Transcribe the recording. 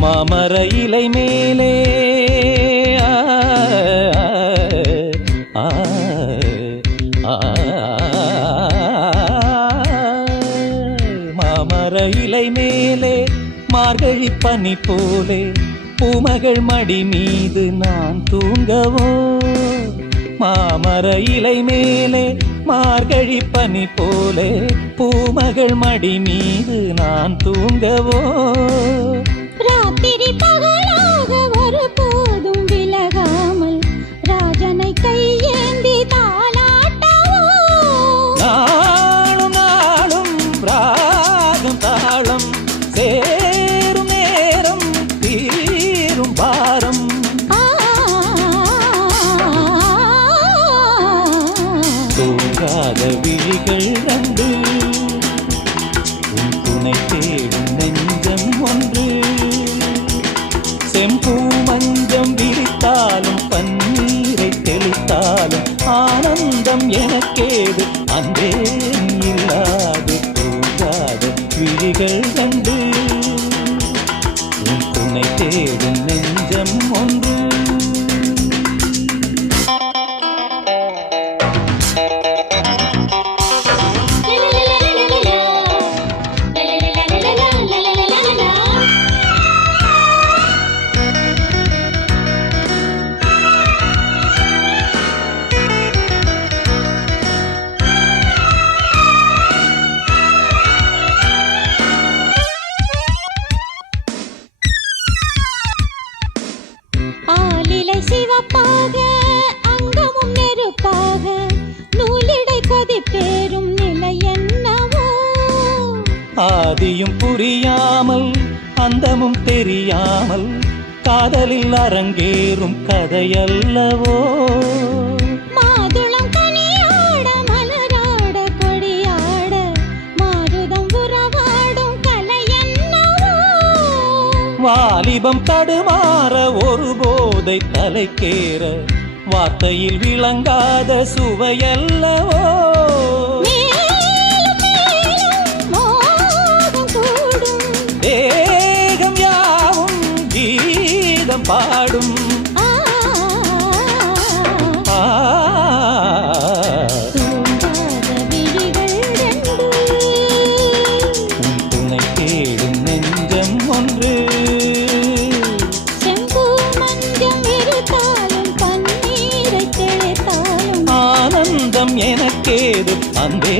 மாமர இலை மேலே மாமர இலை மேலே மார்கழி பனி போலே பூமகள் மடி மீது நான் தூங்கவோ. மாமர இலை மேலே மார்கழி பனி போலே பூமகள் மடி மீது நான் தூங்கவோ. ராத்திரி பகலாக ஒரு போதும் விலகாமல் ராஜனை கையேந்தி தாலாட்டவோ. நாளும் நாளும் ராகம் தாளம் சேரும் நேரம் தீரும் பாரம். தூங்காத விழிகள் கண்டு உன் துணை தேடும் நெஞ்சம் ஒன்று. செம்பூ மஞ்சம் விரித்தாலும் பன்னீரை தெளித்தாலும் ஆனந்தம் எனக்கேது அன்பே இல்லாது. தூங்காத விழிகள் கண்டு உன் துணை தேடும் நெஞ்சம் ஒன்று. ஆலிலை சிவப்பாக அங்கமும் நெருப்பாக நூலிடை கொதிப்பேறும் நிலை என்னவோ. ஆதியும் புரியாமல் அந்தமும் தெரியாமல் காதலில் அரங்கேறும் கதையல்லவோ. மாதுளம் கனியாட மலராட கொடியாட மாருதம் உறவாடும் கலை என்னவோ. வாலிபம் தடுமாற ஒரு போதை தலைக்கேற வார்த்தையில் விளங்காத சுவையல்லவோ. தேகம் யாவும் கீதம் பாடும். உன் துணை தேடும் நெஞ்சம் ஒன்று. செம்பூ மஞ்சம் விரித்தாலும் பன்னீரை தெளித்தாலும் ஆனந்தம் எனக்கேது அன்பே